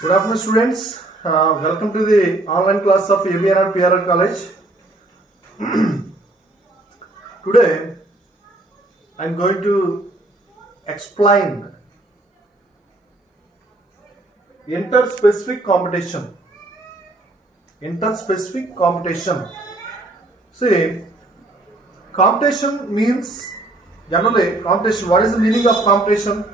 Good afternoon, students. Welcome to the online class of ABN and PRL College. Today, I am going to explain interspecific competition. Interspecific competition. See, competition means generally competition. What is the meaning of competition?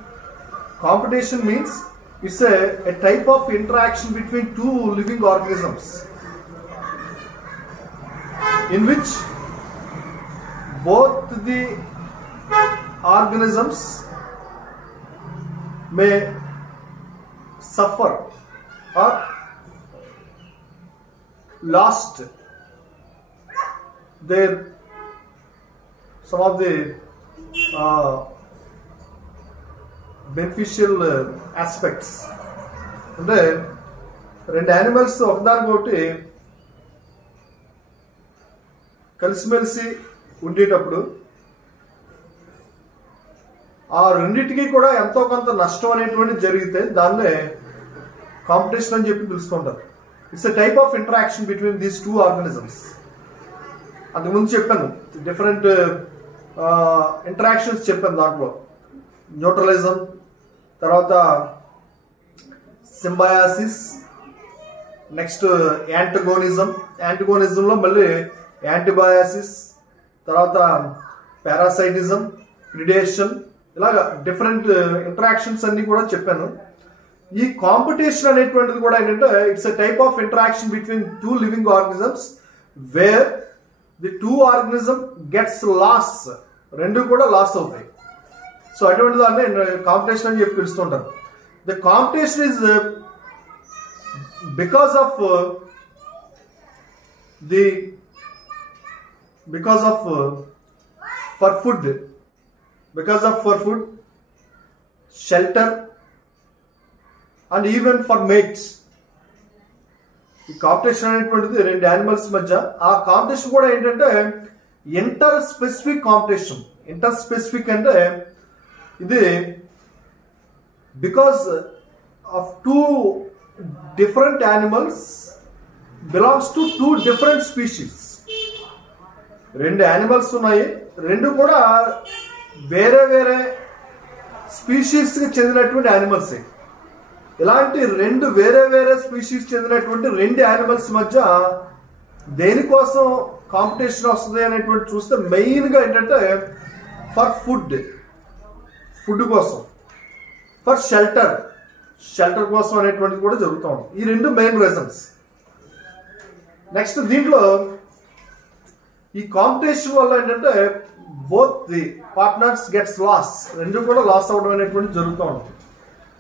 Competition means it's a type of interaction between two living organisms in which both the organisms may suffer or lost their some of the beneficial aspects. అంటే రెండు animals ఒకదానికొకటి కలిసిమెలిసి ఉండేటప్పుడు ఆ రెండింటికి కూడా ఎంతో కొంత నష్టం అనేటువంటి జరిగితే దాన్నే కాంపిటీషన్ అని చెప్పి పిలుస్తుంటారు. It's a type of interaction between these two organisms. అంతకుముందు చెప్పాను డిఫరెంట్ ఇంటరాక్షన్స్ చెప్పాను. దాంట్లో న్యూట్రలిజం, తర్వాత సింబయాసిస్, నెక్స్ట్ యాంటగోనిజంలో మళ్ళీ యాంటీబయాసిస్, తర్వాత పారాసైటిజం, ప్రిడేషన్, ఇలాగా డిఫరెంట్ ఇంటరాక్షన్స్ అన్ని కూడా చెప్పాను. ఈ కాంపిటీషన్ అనేటువంటిది కూడా ఏంటంటే it's a type of interaction between two living organisms where the two organism gets loss, రెండు కూడా లాస్ అవుతాయి. సో అటువంటి దాన్ని కాంపిటీషన్ అని చెప్పి పిలుస్తుంటారు. The competition is because of for food, shelter and even for mates. ఈ కాంపిటీషన్ అనేటువంటిది రెండు యానిమల్స్ మధ్య. ఆ కాంపిటీషన్ కూడా ఏంటంటే interspecific competition. Interspecific అంటే ఇది because of two different animals belongs to two different species. రెండు యానిమల్స్ ఉన్నాయి, రెండు కూడా వేరే వేరే స్పీషీస్కి చెందినటువంటి యానిమల్సే. ఇలాంటి రెండు వేరే వేరే స్పీషీస్ చెందినటువంటి రెండు యానిమల్స్ మధ్య దేనికోసం కాంపిటీషన్ వస్తుంది అనేటువంటి చూస్తే మెయిన్గా ఏంటంటే ఫర్ ఫుడ్ కోసం, ఫర్ షెల్టర్ కోసం అనేటువంటిది కూడా జరుగుతూ ఉంది. ఈ రెండు మెయిన్ రీజన్స్. నెక్స్ట్ దీంట్లో ఈ కాంపిటీషన్ వల్ల ఏంటంటే both the partners gets loss, రెండు కూడా లాస్ అవడం అనేటువంటిది జరుగుతూ ఉంటుంది.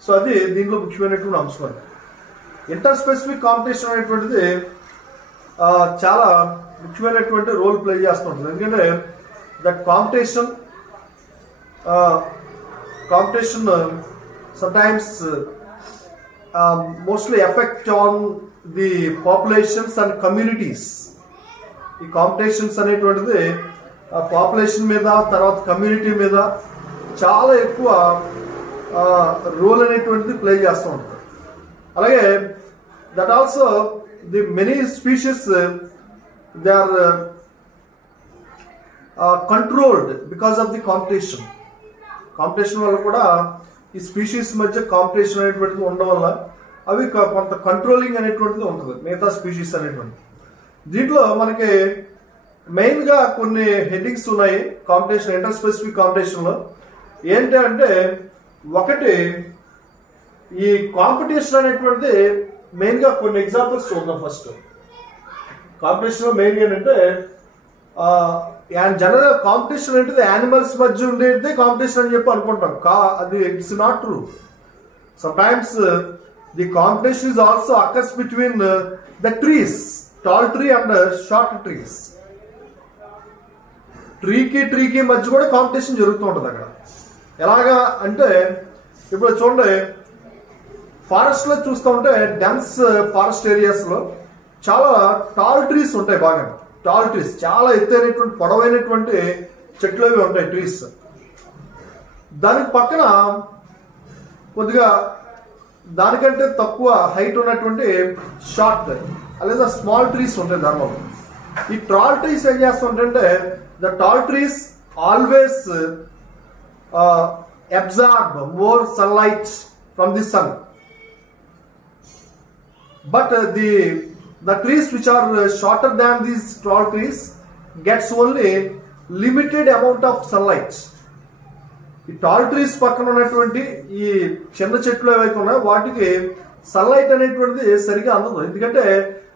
సో అది దీంట్లో ముఖ్యమైనటువంటి అంశం. ఇంటర్ స్పెసిఫిక్ కాంపిటీషన్ అనేటువంటిది చాలా ముఖ్యమైనటువంటి రోల్ ప్లే చేస్తూ ఉంటుంది. ఎందుకంటే that competition sometimes mostly affect on the populations and communities. ఈ కాంపిటీషన్స్ అనేటువంటిది పాపులేషన్ మీద, తర్వాత కమ్యూనిటీ మీద చాలా ఎక్కువ రోల్ అనేటువంటిది ప్లే చేస్తూ ఉంటుంది. అలాగే that also the many species they are controlled because of the competition వల్ల కూడా ఈ స్పీషీస్ మధ్య కాంపిటీషన్ అనేటువంటిది ఉండడం వల్ల అవి కొంత కంట్రోలింగ్ అనేటువంటిది ఉంటుంది మిగతా స్పీషీస్ అనేటువంటి. దీంట్లో మనకి మెయిన్గా కొన్ని హెడ్డింగ్స్ ఉన్నాయి కాంపిటీషన్, ఇంటర్ స్పెసిఫిక్ కాంపిటీషన్లో. ఏంటి అంటే ఒకటి, ఈ కాంపిటీషన్ అనేటువంటిది మెయిన్గా కొన్ని ఎగ్జాంపుల్స్ చూద్దాం. ఫస్ట్ కాంపిటీషన్లో మెయిన్గా ఏంటంటే జనరల్ కాంపిటీషన్ అంటే యానిమల్స్ మధ్య ఉండేది కాంపిటీషన్ అని చెప్పి అనుకుంటాం. అది it's not true. Sometimes the competition is also occurs between the trees, tall tree and short trees. ట్రీకి మధ్య కూడా కాంపిటీషన్ జరుగుతూ ఉంటుంది అక్కడ. ఎలాగా అంటే ఇప్పుడు చూడండి, ఫారెస్ట్ లో చూస్తూ ఉంటే డెన్స్ ఫారెస్ట్ ఏరియాస్ లో చాలా టాల్ ట్రీస్ ఉంటాయి. బాగా టాల్ ట్రీస్, చాలా ఎత్తైనటువంటి పొడవైనటువంటి చెట్లు అవి ఉంటాయి ట్రీస్. దానికి పక్కన కొద్దిగా దానికంటే తక్కువ హైట్ ఉన్నటువంటి షార్ట్ లేదా స్మాల్ ట్రీస్ ఉంటాయి దానిలో. ఈ టాల్ ట్రీస్ ఏం చేస్తుంటే the tall trees always absorb more sunlight from the sun, but the trees which are shorter than these tall trees gets only limited amount of sunlight. ఈ tall trees పక్కన ఉన్నటువంటి ఈ చిన్న చెట్లు ఏవైతే ఉన్నాయో వాటికి సన్లైట్ అనేటువంటిది సరిగా అందదు. ఎందుకంటే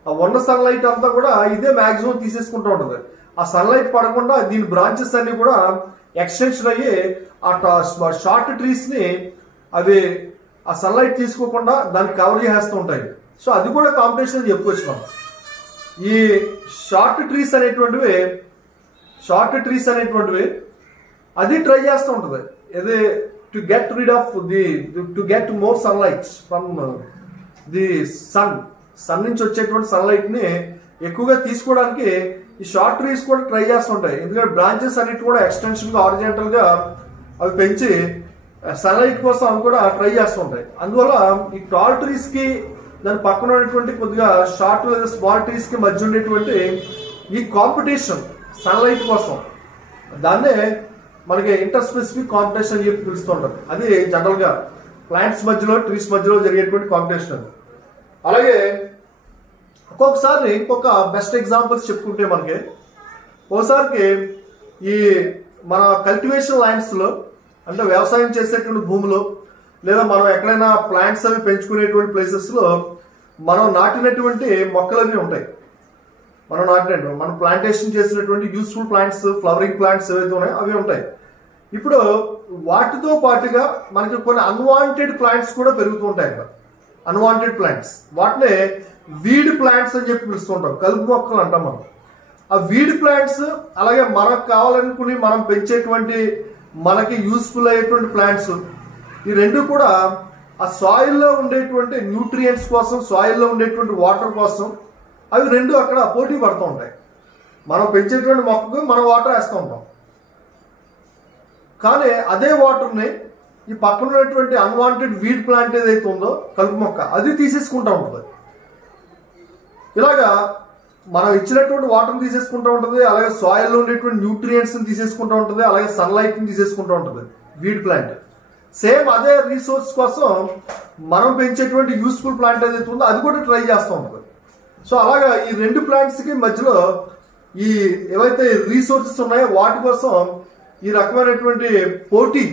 ఆ ఉన్న సన్లైట్ అంతా కూడా ఇదే మాక్సిమం తీసేసుకుంటూ ఉంటుంది. ఆ సన్లైట్ పడకుండా దీని బ్రాంచెస్ అన్ని కూడా ఎక్స్టెన్షన్ అయ్యి ఆ షార్ట్ ట్రీస్ ని అవి ఆ సన్లైట్ తీసుకోకుండా దాన్ని కవర్ చేస్తూ ఉంటాయి. సో అది కూడా కాంపిటీషన్ అని చెప్పుకోవచ్చు మనం. ఈ షార్ట్ ట్రీస్ అనేటువంటివి అది ట్రై చేస్తూ ఉంటుంది. ఇది to get rid of to get more sunlight from the sun నుంచి వచ్చేటువంటి సన్లైట్ ని ఎక్కువగా తీసుకోవడానికి ఈ షార్ట్ ట్రీస్ కూడా ట్రై చేస్తుంటాయి. ఎందుకంటే బ్రాంచెస్ అన్నిటి కూడా ఎక్స్టెన్షన్ గా హారిజాంటల్ గా అవి పెంచి సన్లైట్ కోసం అవి కూడా ట్రై చేస్తుంటాయి. అందువల్ల ఈ టాల్ ట్రీస్ కి దాని పక్కన ఉన్నటువంటి కొద్దిగా షార్ట్ లేదా స్మాల్ ట్రీస్ కి మధ్య ఉండేటువంటి ఈ కాంపిటీషన్ సన్లైట్ కోసం దాన్నే మనకి ఇంటర్ స్పెసిఫిక్ కాంపిటీషన్ అని చెప్పి పిలుస్తుంటారు. అది జనరల్ గా ప్లాంట్స్ మధ్యలో ట్రీస్ మధ్యలో జరిగేటువంటి కాంపిటీషన్. అలాగే ఒక్కొక్కసారి ఇంకొక బెస్ట్ ఎగ్జాంపుల్స్ చెప్పుకుంటే మనకి ఒకసారికి ఈ మన కల్టివేషన్ ల్యాండ్స్ లో అంటే వ్యవసాయం చేసేటువంటి భూములు లేదా మనం ఎక్కడైనా ప్లాంట్స్ అవి పెంచుకునేటువంటి ప్లేసెస్ లో మనం నాటినటువంటి మొక్కలు అవి ఉంటాయి. మనం ప్లాంటేషన్ చేసినటువంటి యూస్ఫుల్ ప్లాంట్స్, ఫ్లవరింగ్ ప్లాంట్స్ ఏవైతే ఉన్నాయో అవి ఉంటాయి. ఇప్పుడు వాటితో పాటుగా మనకి కొన్ని అన్వాంటెడ్ ప్లాంట్స్ కూడా పెరుగుతూ ఉంటాయి. అక్కడ అన్వాంటెడ్ ప్లాంట్స్ వాటినే వీడ్ ప్లాంట్స్ అని చెప్పి పిలుస్తుంటాం, కలుపు మొక్కలు అంటాం మనం. ఆ వీడ్ ప్లాంట్స్ అలాగే మనకు కావాలనుకుని మనం పెంచేటువంటి మనకి యూస్ఫుల్ అయ్యేటువంటి ప్లాంట్స్ ఈ రెండు కూడా ఆ సాయిల్లో ఉండేటువంటి న్యూట్రియంట్స్ కోసం, సాయిల్లో ఉండేటువంటి వాటర్ కోసం అవి రెండు అక్కడ పోటీ పడుతూ ఉంటాయి. మనం పెంచేటువంటి మొక్కకు మనం వాటర్ వేస్తూ ఉంటాం, కానీ అదే వాటర్ని ఈ పక్కన ఉన్నటువంటి అన్వాంటెడ్ వీడ్ ప్లాంట్ ఏదైతే ఉందో కలుపు మొక్క అది తీసేసుకుంటూ ఉంటుంది. ఇలాగా మనం ఇచ్చినటువంటి వాటర్ని తీసేసుకుంటూ ఉంటుంది, అలాగే సాయిల్లో ఉండేటువంటి న్యూట్రియంట్స్ని తీసేసుకుంటూ ఉంటుంది, అలాగే సన్లైట్ని తీసేసుకుంటూ ఉంటుంది వీడ్ ప్లాంట్. సేమ్ అదే రీసోర్స్ కోసం మనం పెంచేటువంటి యూస్ఫుల్ ప్లాంట్ ఏదైతే ఉందో అది కూడా ట్రై చేస్తూ ఉంటుంది. సో అలాగా ఈ రెండు ప్లాంట్స్ కి మధ్యలో ఈ ఏవైతే రీసోర్సెస్ ఉన్నాయో వాటి కోసం ఈ రకమైనటువంటి పోటీ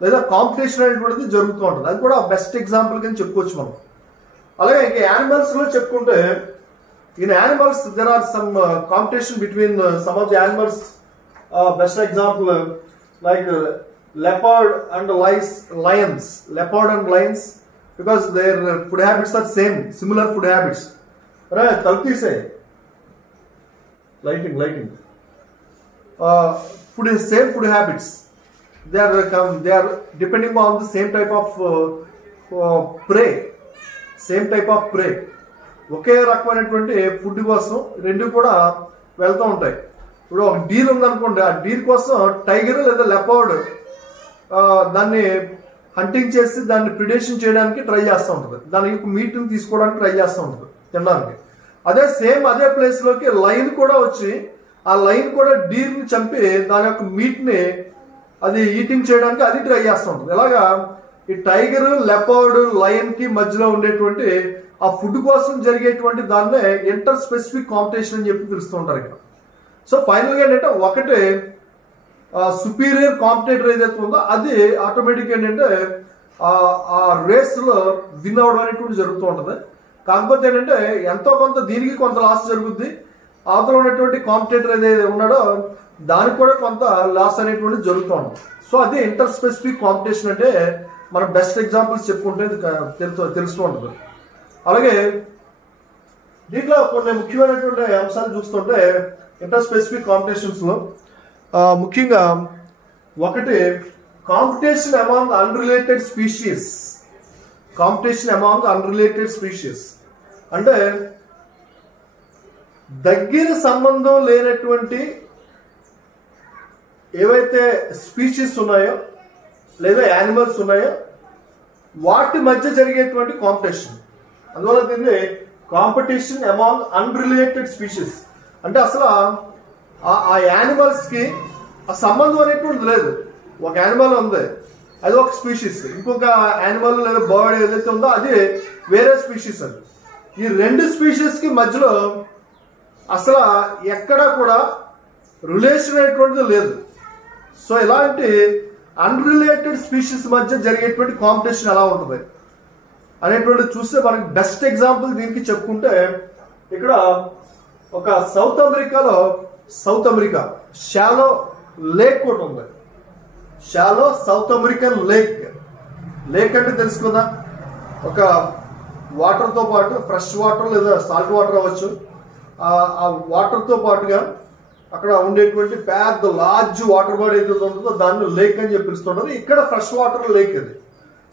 లేదా కాంపిటీషన్ అనేటువంటిది జరుగుతూ ఉంటుంది. అది కూడా బెస్ట్ ఎగ్జాంపుల్ కింద చెప్పుకోవచ్చు మనం. అలాగే ఇంకా యానిమల్స్ లో చెప్పుకుంటే in animals there are some competition between some of the animals. Best example like leopard and lions because their food habits are similar food habits. Right, talti say lighting same food habits. They are depending on the same type of prey. ఒకే రకమైనటువంటి food కోసం రెండు కూడా వెళ్తూ ఉంటాయి. ఇప్పుడు ఒక Deere ఉందనుకోండి, ఆ డీర్ కోసం టైగర్ లేదా లెపర్డ్ దాన్ని హంటింగ్ చేసి దాన్ని ప్రిడేషన్ చేయడానికి ట్రై చేస్తూ ఉంటుంది, దాని యొక్క మీట్ని తీసుకోవడానికి ట్రై చేస్తూ ఉంటుంది తినడానికి. అదే ప్లేస్ లోకి లైన్ కూడా వచ్చి ఆ లైన్ కూడా డీర్ ని చంపి దాని యొక్క మీట్ ని అది ఈటింగ్ చేయడానికి అది ట్రై చేస్తూ ఉంటుంది. ఇలాగా ఈ టైగర్, లెపర్డ్, లయన్ కి మధ్యలో ఉండేటువంటి ఆ ఫుడ్ కోసం జరిగేటువంటి దాన్నే ఇంటర్ స్పెసిఫిక్ కాంపిటీషన్ అని చెప్పి పిలుస్తూ ఉంటారు ఇక్కడ. సో ఫైనల్ గా ఏంటంటే ఒకటి సుపీరియర్ కాంపిటేటర్ ఏదైతే ఉందో అది ఆటోమేటిక్ ఏంటంటే ఆ రేస్ లో విన్ అవడం అనేటువంటి జరుగుతూ ఉంటుంది. కాకపోతే ఏంటంటే ఎంతో కొంత దీనికి కొంత లాస్ జరుగుద్ది, అవతల ఉన్నటువంటి కాంపిటేటర్ ఏదైతే ఉన్నాడో దానికి కూడా కొంత లాస్ అనేటువంటి జరుగుతూ ఉంటుంది. సో అదే ఇంటర్ స్పెసిఫిక్ కాంపిటీషన్ అంటే మనం బెస్ట్ ఎగ్జాంపుల్స్ చెప్పుకుంటే తెలుస్తూ ఉంటుంది. అలాగే దీంట్లో కొన్ని ముఖ్యమైనటువంటి అంశాలు చూస్తుంటే ఇంటర్ స్పెసిఫిక్ కాంపిటీషన్స్ లో ముఖ్యంగా ఒకటి కాంపిటీషన్ అమాంగ్ అన్రిలేటెడ్ స్పీషీస్. అంటే దగ్గర సంబంధం లేనటువంటి ఏవైతే స్పీషీస్ ఉన్నాయో లేదా యానిమల్స్ ఉన్నాయో వాటి మధ్య జరిగేటువంటి కాంపిటీషన్. అందువల్ల దీన్ని కాంపిటీషన్ అమాంగ్ అన్రిలేటెడ్ స్పీషీస్. అంటే అసలు ఆ యానిమల్స్ కి ఆ సంబంధం అనేటువంటిది లేదు. ఒక యానిమల్ ఉంది, అది ఒక స్పీషీస్, ఇంకొక యానిమల్ లేదా బర్డ్ ఏదైతే ఉందో అది వేరే స్పీషీస్. అది ఈ రెండు స్పీషీస్ కి మధ్యలో అసలు ఎక్కడా కూడా రిలేషన్ అనేటువంటిది లేదు. సో ఇలాంటి అన్రిలేటెడ్ స్పీషీస్ మధ్య జరిగేటువంటి కాంపిటీషన్ ఎలా ఉంటుంది అనేటువంటి చూస్తే మనకి బెస్ట్ ఎగ్జాంపుల్ దీనికి చెప్పుకుంటే, ఇక్కడ ఒక సౌత్ అమెరికా షాలో లేక్ ఒకటి ఉంది. షాలో సౌత్ అమెరికన్ లేక్ అంటే తెలుసు కదా, ఒక వాటర్ తో పాటు ఫ్రెష్ వాటర్ లేదా సాల్ట్ వాటర్ అవ్వచ్చు, ఆ వాటర్ తో పాటుగా అక్కడ ఉండేటువంటి పెద్ద లార్జ్ వాటర్ బాడీ ఏదైతే ఉంటుందో దాన్ని లేక్ అని చెప్పి పిలుస్తుంటారు. ఇక్కడ ఫ్రెష్ వాటర్ లేక్ అది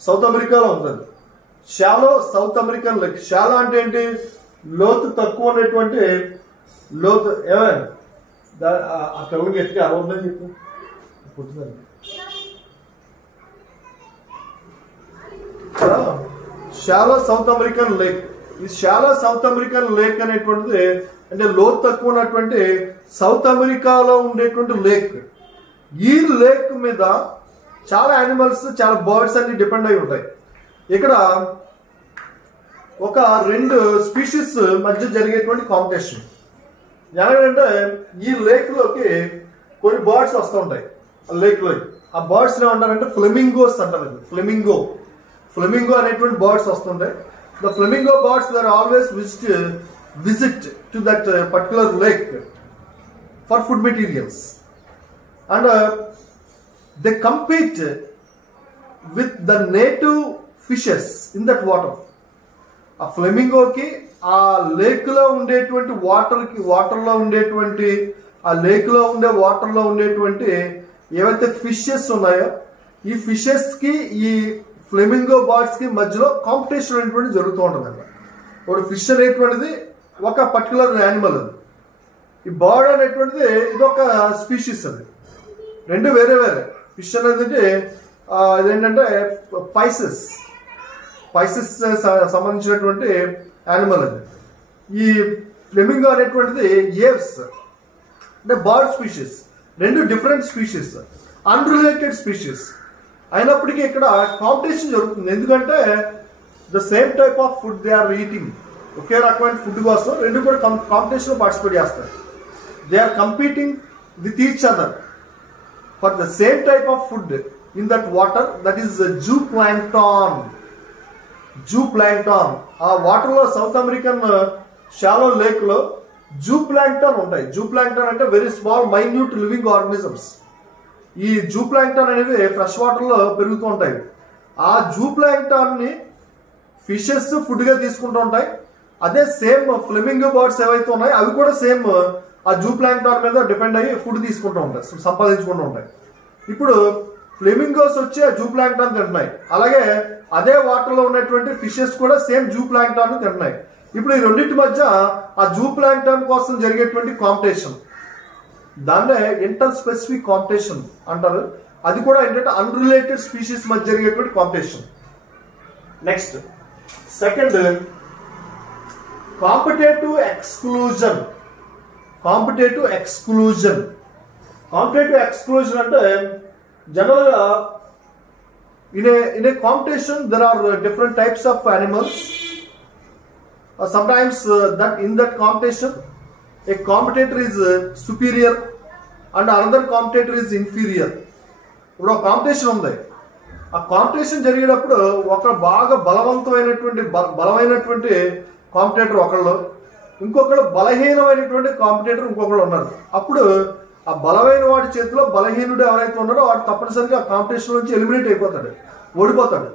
సౌత్ అమెరికాలో ఉంటుంది. Shallow south American lake. Shallow అంటే ఏంటి? లోతు తక్కువ ఉన్నటువంటి లోతు. ఏమైనా ఆ కవి గట్టిగా అరవద్దని చెప్పి షాలో సౌత్ అమెరికన్ లేక్. ఈ షాలో సౌత్ అమెరికన్ లేక్ అనేటువంటిది అంటే లోతు తక్కువ ఉన్నటువంటి సౌత్ అమెరికాలో ఉండేటువంటి లేక్. ఈ లేక్ మీద చాలా యానిమల్స్, చాలా బర్డ్స్ అన్ని డిపెండ్ అయి ఉంటాయి. ఇక్కడ ఒక రెండు స్పీషీస్ మధ్య జరిగేటువంటి కాంపిటీషన్ ఎలాగంటే, ఈ లేక్ లోకి కొన్ని బర్డ్స్ వస్తూ ఉంటాయి. లేక్ లోకి ఆ బర్డ్స్ ఏమంటారంటే ఫ్లెమింగోస్ అంటారు. ఫ్లెమింగో అనేటువంటి బర్డ్స్ వస్తుంటాయి. The flamingo birds are always visit to that particular lake for food materials, and they compete with the native fishes in that water. ఆ ఫ్లెమింగో కి ఆ లేక్ లో ఉండేటువంటి వాటర్ లో ఉండేటువంటి ఆ లేక్ లో ఉండే వాటర్ లో ఉండేటువంటి ఏవైతే ఫిషెస్ ఉన్నాయో ఈ ఫిషెస్ కి ఈ ఫ్లెమింగో బర్డ్స్ కి మధ్యలో కాంపిటీషన్ అనేటువంటి జరుగుతూ ఉంటుంది. ఒక ఫిష్ అనేటువంటిది ఒక పర్టికులర్ యానిమల్, అది ఈ బర్డ్ అనేటువంటిది ఇదొక స్పీషీస్. అది రెండు వేరే వేరే. ఫిష్ అనేది ఇదేంటంటే పైసెస్ సంబంధించినటువంటి యానిమల్. అది ఈ ఫ్లెమింగో అనేటువంటిది ఏవ్స్ అంటే బర్డ్ స్పీషీస్. రెండు డిఫరెంట్ స్పీషీస్, అన్రిలేటెడ్ స్పీషీస్ అయినప్పటికీ ఇక్కడ కాంపిటీషన్ జరుగుతుంది. ఎందుకంటే the same type of food they are eating. ఒకే రకమైన ఫుడ్ కోసం రెండు కూడా కాంపిటీషన్ లో పార్టిసిపేట్ చేస్తారు. They are competing with each other for the same type of food in that water, that is zooplankton. ఆ వాటర్ లో South American shallow lake లో జూ ప్లాంక్టాన్ ఉంటాయి. జూ ప్లాంక్టాన్ అంటే very small minute living organisms. ఈ zoo plankton అనేది fresh water లో పెరుగుతూ ఉంటాయి. ఆ జూ ప్లాంక్టాన్ ని ఫిషెస్ ఫుడ్ గా తీసుకుంటూ ఉంటాయి. అదే సేమ్ ఫ్లెమింగో బర్డ్స్ ఏవైతే ఉన్నాయో అవి కూడా సేమ్ ఆ జూ ప్లాంక్టాన్ మీద డిపెండ్ అయ్యి ఫుడ్ తీసుకుంటూ ఉంటాయి, సంపాదించుకుంటూ ఉంటాయి. ఇప్పుడు ఫ్లెమింగోస్ వచ్చి ఆ జూ ప్లాంక్టాన్ తింటున్నాయి, అలాగే అదే వాటర్ లో ఉన్నటువంటి ఫిషెస్ కూడా సేమ్ జూ ప్లాంక్టాన్ తింటున్నాయి. ఇప్పుడు ఈ రెండింటి మధ్య ఆ జూ ప్లాంక్టాన్ కోసం జరిగేటువంటి కాంపిటీషన్, దాన్నే ఇంటర్ స్పెసిఫిక్ కాంపిటీషన్ అంటారు. అది కూడా ఏంటంటే అన్రిలేటెడ్ స్పీషీస్ మధ్య జరిగేటువంటి competition. Next second, competitive exclusion. Competitive exclusion అంటే జనరల్ గా in a competition there are different types of animals. Sometimes that in that competition a competitor is superior and another competitor is inferior. ఇప్పుడు ఒక competition ఉంది, ఆ competition జరిగేటప్పుడు ఒక బాగా బలమైనటువంటి కాంపిటేటర్ ఒకళ్ళు, ఇంకొకళ్ళు బలహీనమైనటువంటి కాంపిటేటర్ ఇంకొకళ్ళు ఉన్నారు. అప్పుడు ఆ బలమైన వాడి చేతిలో బలహీనుడు ఎవరైతే ఉన్నారో వాడు తప్పనిసరిగా ఆ కాంపిటీషన్ నుంచి ఎలిమినేట్ అయిపోతాడు, ఓడిపోతాడు.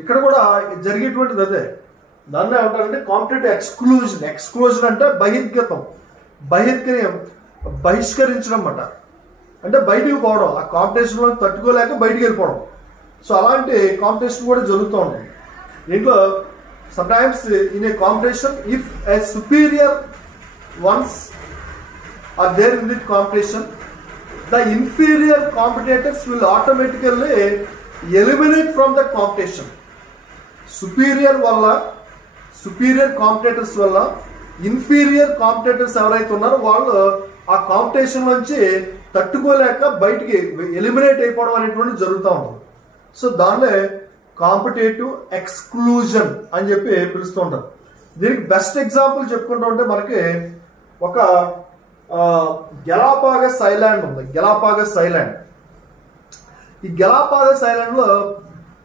ఇక్కడ కూడా జరిగేటువంటిది అదే. దాన్ని ఏమంటారంటే కాంపిటేటివ్ ఎక్స్క్లూజన్. ఎక్స్క్లూజన్ అంటే బహిష్కరించడం అన్నమాట. అంటే బయటికి పోవడం, ఆ కాంపిటీషన్ లో తట్టుకోలేక బయటికి వెళ్ళిపోవడం. సో అలాంటి కాంపిటీషన్ కూడా జరుగుతూ ఉంటుంది. దీంట్లో sometimes in a competition if A superior once are there in this competition, the inferior competitors will automatically eliminate from the competition. Superior competitors వల్ల ఇన్ఫీరియర్ కాంపిటేటర్స్ ఎవరైతే ఉన్నారో వాళ్ళు ఆ కాంపిటీషన్ నుంచి తట్టుకోలేక బయటికి ఎలిమినేట్ అయిపోవడం అనేటువంటి జరుగుతూ ఉంటుంది. సో దాన్నే కాంపిటేటివ్ ఎక్స్క్లూజన్ అని చెప్పి పిలుస్తూ ఉంటారు. దీనికి బెస్ట్ ఎగ్జాంపుల్ చెప్పుకుంటూ ఉంటే మనకి ఒక గెలాపాగస్ ఐలాండ్ ఉంది. గెలాపాగస్ ఐలాండ్, ఈ గెలాపాగస్ ఐలాండ్ లో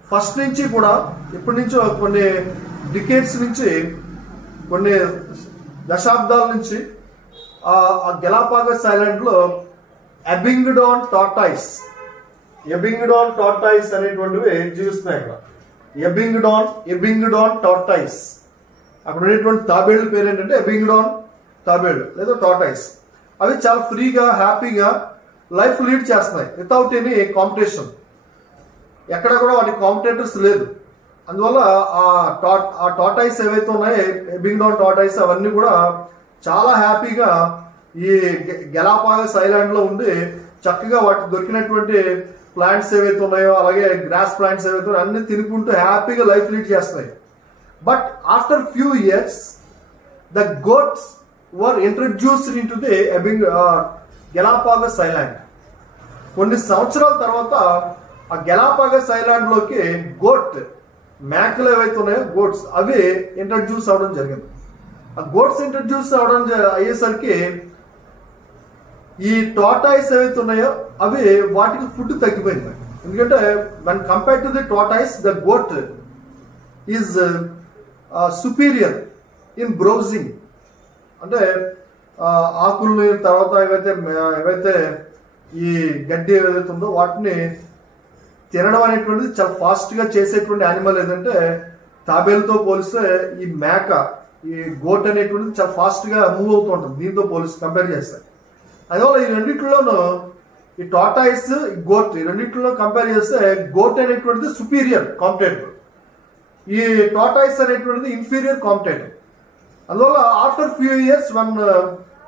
ఫస్ట్ నుంచి కూడా ఇప్పటి నుంచో కొన్ని డికేడ్స్ నుంచి, కొన్ని దశాబ్దాల నుంచి ఆ గెలాపాగస్ ఐలాండ్ లో ఎబింగ్డాన్ టార్టాయిస్ అనేటువంటివి జీవిస్తున్నాయి. అక్కడ ఎబింగ్డాన్ టార్టాయిస్, అక్కడ ఉండేటువంటి తాబేళ్ల పేరు ఏంటంటే ఎబింగ్డాన్ తాబేళ్లు లేదా టార్టాయిస్. అవి చాలా ఫ్రీగా హ్యాపీగా లైఫ్ లీడ్ చేస్తున్నాయి వితౌట్ ఎనీ కాంపిటీషన్. ఎక్కడ కూడా వాటి కాంపిటేటర్స్ లేదు. అందువల్ల ఆ టార్టాయిస్ ఏవైతే ఉన్నాయో ఎబింగ్డాన్ టార్టాయిస్ అవన్నీ కూడా చాలా హ్యాపీగా ఈ గెలాపాగస్ ఐలాండ్ లో ఉండి చక్కగా వాటికి దొరికినటువంటి ప్లాంట్స్ ఏవైతే ఉన్నాయో అలాగే గ్రాస్ ప్లాంట్స్ ఏవైతే ఉన్నాయో అన్ని తినుకుంటూ హ్యాపీగా లైఫ్ లీడ్ చేస్తాయి. But after few years the goats were introduced in to the Galapagos island. కొన్ని సంవత్సరాల తర్వాత ఆ గెలాపాగస్ ఐలాండ్ లోకి మేకలు ఏవైతే ఉన్నాయో గోట్స్ అవి ఇంట్రడ్యూస్ అవడం జరిగింది. ఆ గోట్స్ ఇంట్రడ్యూస్ అవడం అయ్యేసరికి ఈ టార్టాయిస్ ఏవైతే ఉన్నాయో అవి వాటికి ఫుడ్ తగ్గిపోయింది. ఎందుకంటే when compared to the tortoise, the goat is superior in browsing. అంటే ఆకుల్ని తర్వాత ఏవైతే ఈ గడ్డి ఏదైతే ఉందో వాటిని తినడం అనేటువంటిది చాలా ఫాస్ట్ గా చేసేటువంటి యానిమల్ ఏదంటే తాబేలుతో పోలిస్తే ఈ గోట్ అనేటువంటిది చాలా ఫాస్ట్ గా మూవ్ అవుతూ ఉంటుంది దీంతో పోలిస్తే కంపేర్ చేస్తే. అందువల్ల ఈ రెండింటిలోనూ ఈ టార్టాయిస్ గోట్ ఈ రెండింటిలో కంపేర్ చేస్తే గోట్ అనేటువంటిది సుపీరియర్ కాంపిటేటర్, ఈ టార్టాయిస్ అనేటువంటిది ఇన్ఫీరియర్ కాంపిటేటర్. అందువల్ల after few years when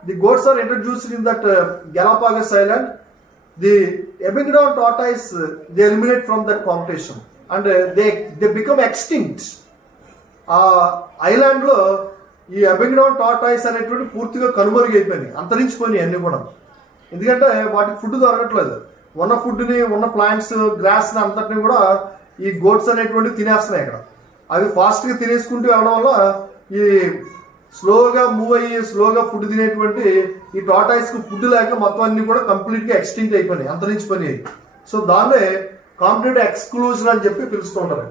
the goats are introduced in that Galapagos island, the Abingdon tortoise they eliminate from that competition and they become extinct. ఆ island లో ఈ ఎబింగ్డాన్ tortoise అనేటువంటి పూర్తిగా కనుమరుగైపోయినాయి, అంతరించిపోయినాయి అన్ని కూడా. ఎందుకంటే వాటికి ఫుడ్ దొరకట్లేదు. ఉన్న ఫుడ్ని, ఉన్న ప్లాంట్స్, గ్రాస్ అంతటిని కూడా ఈ గోట్స్ అనేటువంటి తినేస్తున్నాయి. ఇక్కడ అవి ఫాస్ట్ గా తినేసుకుంటూ వెళ్ళడం వల్ల ఈ స్లోగా మూవ్ అయ్యి స్లోగా ఫుడ్ తినేటువంటి ఈ టార్టాయిస్ కు ఫుడ్ లేక మొత్తం అన్ని కూడా కంప్లీట్ గా ఎక్స్టింక్ట్ అయిపోయినాయి, అంతరించిపోయినాయి. సో దాన్నే కాంపిటేటివ్ ఎక్స్క్లూజన్ అని చెప్పి పిలుస్తూ ఉంటారు.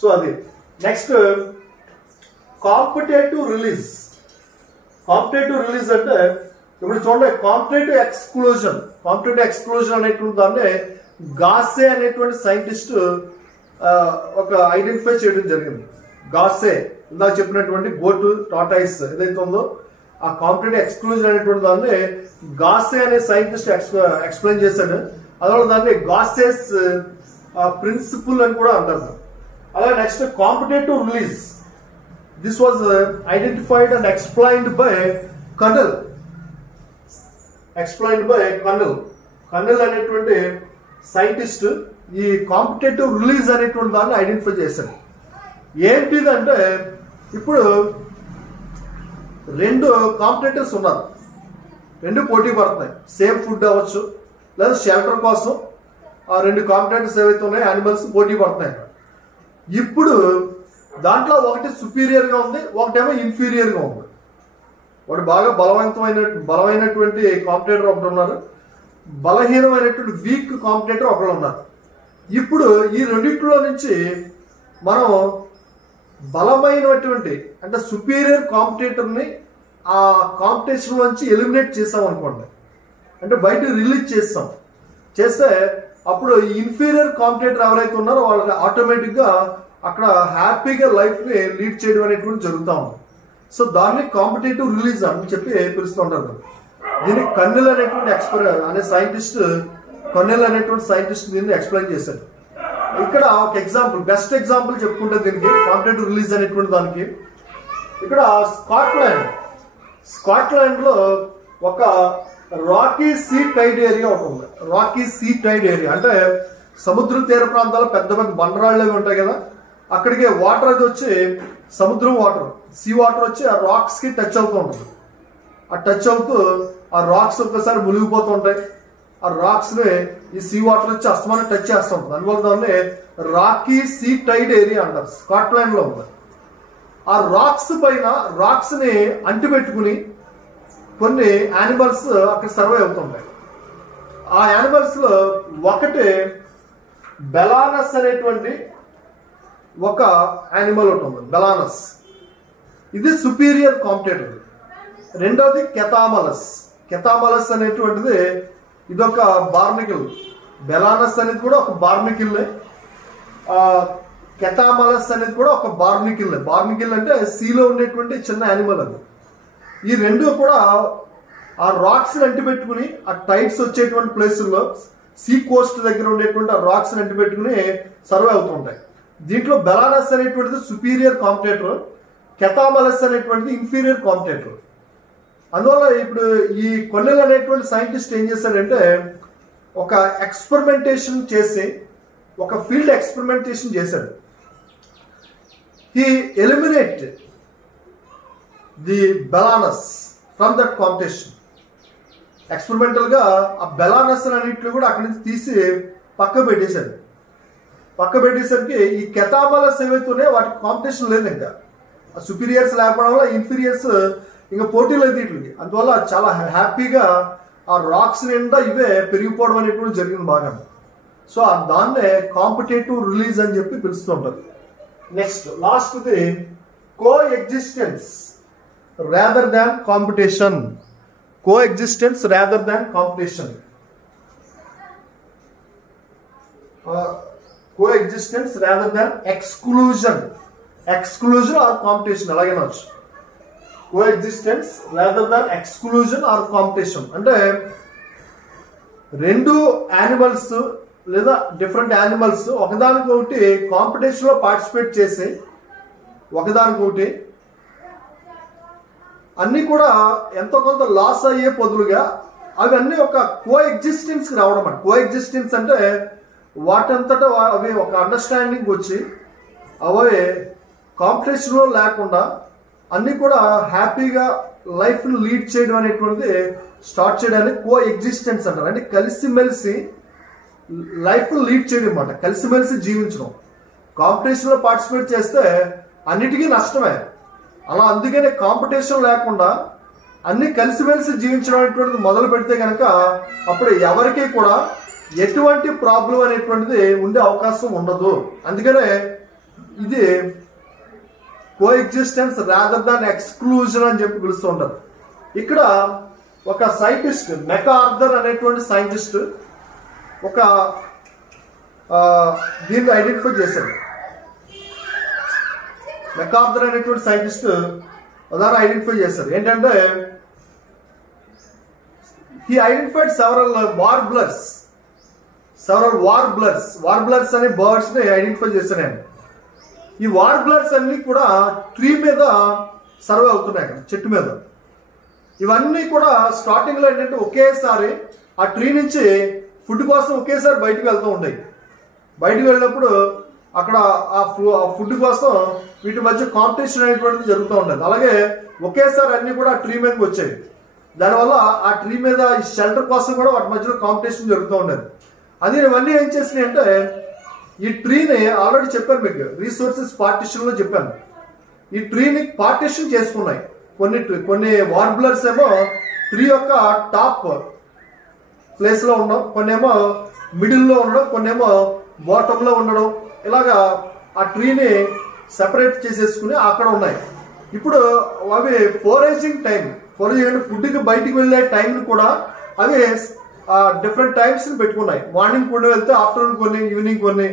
సో అది నెక్స్ట్ కాంపిటేటివ్ రిలీజ్ అంటే ఇప్పుడు చూడండి, కాంపిటేటివ్ ఎక్స్క్లూజన్ అనేటువంటి దాన్ని గాసే అనేటువంటి సైంటిస్ట్ ఒక ఐడెంటిఫై చేయడం జరిగింది. గాసే ఇందాక చెప్పినటువంటి గోట్ టార్టాయిస్ ఏదైతే ఉందో ఆ కాంపిటేటివ్ ఎక్స్క్లూజన్ అనేటువంటి దాన్ని గాసే అనే సైంటిస్ట్ ఎక్స్ప్లెయిన్ చేశాడు. అందువల్ల దాన్ని గాసేస్ ప్రిన్సిపుల్ అని కూడా అంటారు. అలాగే next competitive release, this was identified and explained by Connell అనేటువంటి సైంటిస్ట్ ఈ కాంపిటేటివ్ రిలీజ్ అనేటువంటి దాన్ని ఐడెంటిఫై చేశాడు. ఏంటిదంటే ఇప్పుడు రెండు కాంపిటేటర్స్ ఉన్నారు, రెండు పోటీ పడుతున్నాయి. సేమ్ ఫుడ్ అవ్వచ్చు లేదా షెల్టర్ కోసం ఆ రెండు కాంపిటేటర్స్ ఏవైతే ఉన్నాయో యానిమల్స్ పోటీ పడుతున్నాయి. ఇప్పుడు దాంట్లో ఒకటి సుపీరియర్ గా ఉంది, ఒకటేమో ఇన్ఫీరియర్ గా ఉంది. వాడు బాగా బలమైనటువంటి కాంపిటేటర్ ఒకటి ఉన్నారు, బలహీనమైనటువంటి వీక్ కాంపిటేటర్ ఒకళ్ళు ఉన్నారు. ఇప్పుడు ఈ రెండింటిలో నుంచి మనం బలమైనటువంటి అంటే సుపీరియర్ కాంపిటేటర్ని ఆ కాంపిటీషన్ నుంచి ఎలిమినేట్ చేసాం అనుకోండి, అంటే బయట రిలీజ్ చేస్తే అప్పుడు ఇన్ఫీరియర్ కాంపిటేటర్ ఎవరైతే ఉన్నారో వాళ్ళకి ఆటోమేటిక్ గా అక్కడ హ్యాపీగా లైఫ్ ని లీడ్ చేయడం అనేటువంటి జరుగుతూ ఉంది. సో దాన్ని కాంపిటేటివ్ రిలీజ్ అని చెప్పి పిలుస్తూ ఉంటారు. దీన్ని కన్నెల్ అనేటువంటి సైంటిస్ట్ దీన్ని ఎక్స్ప్లెయిన్ చేశారు. ఇక్కడ ఒక ఎగ్జాంపుల్, బెస్ట్ ఎగ్జాంపుల్ చెప్పుకుంటే దీనికి కాంపిటేటివ్ రిలీజ్ అనేటువంటి దానికి ఇక్కడ స్కాట్లాండ్ లో ఒక రాకీ సీ టైడ్ ఏరియా ఒకటి ఉంది. రాకీ సీ టైడ్ ఏరియా అంటే సముద్ర తీర ప్రాంతాల్లో పెద్ద పెద్ద బండరాళ్ళు ఉంటాయి కదా, అక్కడికి వాటర్ అది వచ్చి సముద్రం వాటర్, సీ వాటర్ వచ్చి ఆ రాక్స్ కి టచ్ అవుతూ ఉంటుంది. ఆ టచ్ అవుతూ ఆ రాక్స్ ఒక్కసారి మునిగిపోతూ ఉంటాయి. ఆ రాక్స్ ని ఈ సీ వాటర్ వచ్చి అస్తమానం టచ్ చేస్తూ ఉంటుంది. అందువల్ల దాన్ని రాకీ సీ టైడ్ ఏరియా అంటారు. స్కాట్లాండ్ లో ఉంది. ఆ రాక్స్ పైన రాక్స్ ని అంటిపెట్టుకుని కొన్ని యానిమల్స్ అక్కడ సర్వైవ్ అవుతుంటాయి. ఆ యానిమల్స్ లో ఒకటి బెలానస్ అనేటువంటి ఒక యానిమల్ ఉంటుంది. బెలానస్ ఇది సుపీరియర్ కాంపిటేటర్. రెండోది కెథామలస్. కెథామలస్ అనేటువంటిది ఇదొక బార్నికిల్. బెలానస్ అనేది కూడా ఒక బార్నికిల్. కెథామలస్ అనేది కూడా ఒక బార్నికిల్. బార్నికిల్ అంటే సీలో ఉండేటువంటి చిన్న యానిమల్ అది. ఈ రెండు కూడా ఆ రాక్స్ అంటిపెట్టుకుని ఆ టైడ్స్ వచ్చేటువంటి ప్లేసుల్లో సీ కోస్ట్ దగ్గర ఉండేటువంటి ఆ రాక్స్ అంటిపెట్టుకుని సర్వే అవుతుంటాయి. దీంట్లో బెలానస్ అనేటువంటిది సుపీరియర్ కాంపిటేటర్, కెథామలస్ అనేటువంటిది ఇన్ఫీరియర్ కాంపిటేటర్. అందువల్ల ఇప్పుడు ఈ కొన్నెల్ అనేటువంటి సైంటిస్ట్ ఏం చేశాడంటే ఒక ఎక్స్పెరిమెంటేషన్ చేసి, ఒక ఫీల్డ్ ఎక్స్పెరిమెంటేషన్ చేశాడు. He eliminate the Balanus from that competition. Experimental గా ఆ బెలానస్ అన్నింటిని కూడా అక్కడి నుంచి తీసి పక్క పెట్టేశాడు. పక్క పెట్టేసరికి ఈ కెథామలస్ ఏవైతే వాటికి కాంపిటీషన్ లేదు. ఇంకా ఆ సుపీరియర్స్ లేకపోవడం వల్ల ఇన్ఫీరియర్స్ ఇంకా పోటీ లేదు వీటికి. అందువల్ల చాలా హ్యాపీగా ఆ రాక్స్ నిండా ఇవే పెరిగిపోవడం అనేటువంటి జరిగింది బాగా. సో దాన్నే కాంపిటేటివ్ రిలీజ్ అని చెప్పి పిలుస్తూ ఉంటారు. Next last the coexistence rather than competition. Coexistence rather than competition. Coexistence rather than exclusion. Exclusion or competition అలాగే వచ్చు. Coexistence rather than exclusion or competition అంటే రెండు యానిమల్స్ లేదా డిఫరెంట్ యానిమల్స్ ఒకదానికొకటి కాంపిటీషన్ లో participate చేసి ఒకదానికొకటి అన్ని కూడా ఎంతో కొంత లాస్ అయ్యే పొదులుగా అవన్నీ ఒక కో ఎగ్జిస్టెన్స్ కి రావడం అంట. కో ఎగ్జిస్టెన్స్ అంటే వాటంతటా అవి ఒక అండర్స్టాండింగ్ వచ్చి అవి కాంపిటీషన్ లో లేకుండా అన్ని కూడా హ్యాపీగా లైఫ్ ని లీడ్ చేయడం అనేటువంటిది స్టార్ట్ చేయడానికి కో ఎగ్జిస్టెన్స్ అంటారు. అంటే కలిసిమెలిసి లైఫ్ లీడ్ చేయడం అన్నమాట, కలిసిమెలిసి జీవించడం. కాంపిటీషన్ లో పార్టిసిపేట్ చేస్తే అన్నిటికీ నష్టమే. అలా అందుకనే కాంపిటీషన్ లేకుండా అన్ని కలిసిమెలిసి జీవించడం అనేటువంటిది మొదలు పెడితే కనుక అప్పుడు ఎవరికి కూడా ఎటువంటి ప్రాబ్లం అనేటువంటిది ఉండే అవకాశం ఉండదు. అందుకనే ఇది కో ఎగ్జిస్టెన్స్ రాదర్ దాన్ ఎక్స్క్లూజన్ అని చెప్పి పిలుస్తూ ఉంటారు. ఇక్కడ ఒక సైంటిస్ట్ మెకార్థర్ అనేటువంటి సైంటిస్ట్ ఒక దీన్ని ఐడెంటిఫై చేశాడు. మెకార్థర్ అనేటువంటి సైంటిస్ట్ ఉదాహరణ ఐడెంటిఫై చేశారు. ఏంటంటే హీ ఐడెంటిఫైడ్ సెవరల్ వార్బ్లర్స్ అనే బర్డ్స్ ని ఐడెంటిఫై చేశాను నేను. ఈ వార్బ్లర్స్ అన్ని కూడా ట్రీ మీద సర్వే అవుతున్నాయి, చెట్టు మీద. ఇవన్నీ కూడా స్టార్టింగ్ లో ఏంటంటే ఒకేసారి ఆ ట్రీ నుంచి ఫుడ్ కోసం ఒకేసారి బయటకు వెళ్తూ ఉంటాయి. బయటకు వెళ్ళినప్పుడు అక్కడ ఆ ఫుడ్ కోసం వీటి మధ్య కాంపిటీషన్ అనేటువంటిది జరుగుతూ ఉండేది. అలాగే ఒకేసారి అన్ని కూడా ఆ ట్రీ మీదకి వచ్చాయి. దానివల్ల ఆ ట్రీ మీద ఈ షెల్టర్ కోసం కూడా వాటి మధ్యలో కాంపిటీషన్ జరుగుతూ ఉండేది. అది ఇవన్నీ ఏం చేసినాయి అంటే ఈ ట్రీని ఆల్రెడీ చెప్పాను మీకు, రీసోర్సెస్ పార్టిషన్ లో చెప్పాను. ఈ ట్రీని పార్టిషన్ చేసుకున్నాయి. కొన్ని వార్బ్లర్స్ ఏమో ట్రీ యొక్క టాప్ ప్లేస్ లో ఉండడం, కొన్ని ఏమో మిడిల్ లో ఉండడం, కొన్ని ఏమో బాటమ్ లో ఉండడం. ఇలాగా ఆ ట్రీని సెపరేట్ చేసేసుకుని అక్కడ ఉన్నాయి. ఇప్పుడు అవి ఫోరేజింగ్ అంటే ఫుడ్ కి బయటికి వెళ్ళే టైం కూడా అవి డిఫరెంట్ టైమ్స్ పెట్టుకున్నాయి. మార్నింగ్ కొన్ని వెళ్తే ఆఫ్టర్నూన్ కొన్ని, ఈవినింగ్ కొన్ని,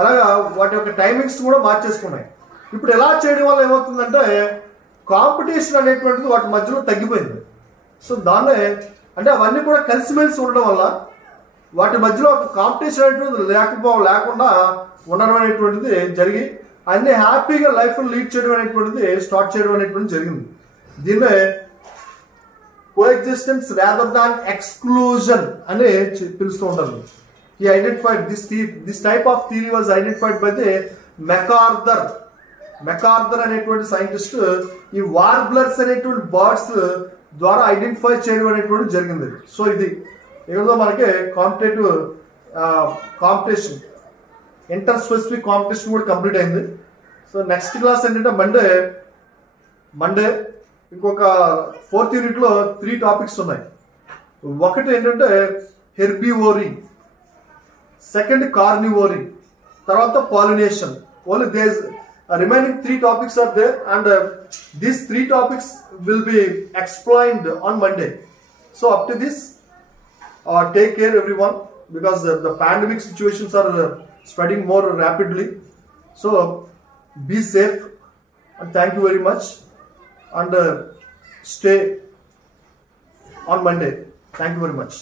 అలాగా వాటి యొక్క టైమింగ్స్ కూడా మార్చేసుకున్నాయి. ఇప్పుడు ఎలా చేయడం వల్ల ఏమవుతుందంటే కాంపిటీషన్ అనేటువంటిది వాటి మధ్యలో తగ్గిపోయింది. సో దాన్నే అంటే అవన్నీ కూడా కలిసిమెలిసి ఉండడం వల్ల వాటి మధ్యలో ఒక కాంపిటీషన్ అనేటువంటిది లేకుండా ఉండడం అనేటువంటిది జరిగి అన్ని హ్యాపీగా లైఫ్ లీడ్ చేయడం అనేటువంటిది స్టార్ట్ చేయడం అనేటువంటిది జరిగింది. దీన్నే కోఎగ్జిస్టెన్స్ రాదర్ దాన్ ఎక్స్క్లూజన్ అని పిలుస్తూ ఉంటారు. He identified this type of theory was identified by the MacArthur అనేటువంటి సైంటిస్ట్ ఈ వార్బ్లర్స్ అనేటువంటి బర్డ్స్ ద్వారా ఐడెంటిఫై చేయడం అనేటువంటి జరిగింది. సో ఇది ఏదో మనకి కాంపిటీషన్ ఇంటర్ స్పెసిఫిక్ కాంపిటీషన్ కూడా కంప్లీట్ అయింది. సో నెక్స్ట్ క్లాస్ ఏంటంటే మండే ఇంకొక 4th యూనిట్ లో 3 టాపిక్స్ ఉన్నాయి. ఒకటి ఏంటంటే హెర్బివోరీ, సెకండ్ కార్నివోరీ, తర్వాత pollination. Only these remaining 3 topics are there, and these 3 topics will be explained on Monday. So up to this, take care everyone, because the pandemic situations are spreading more rapidly. So be safe and thank you very much, and stay on Monday. Thank you very much.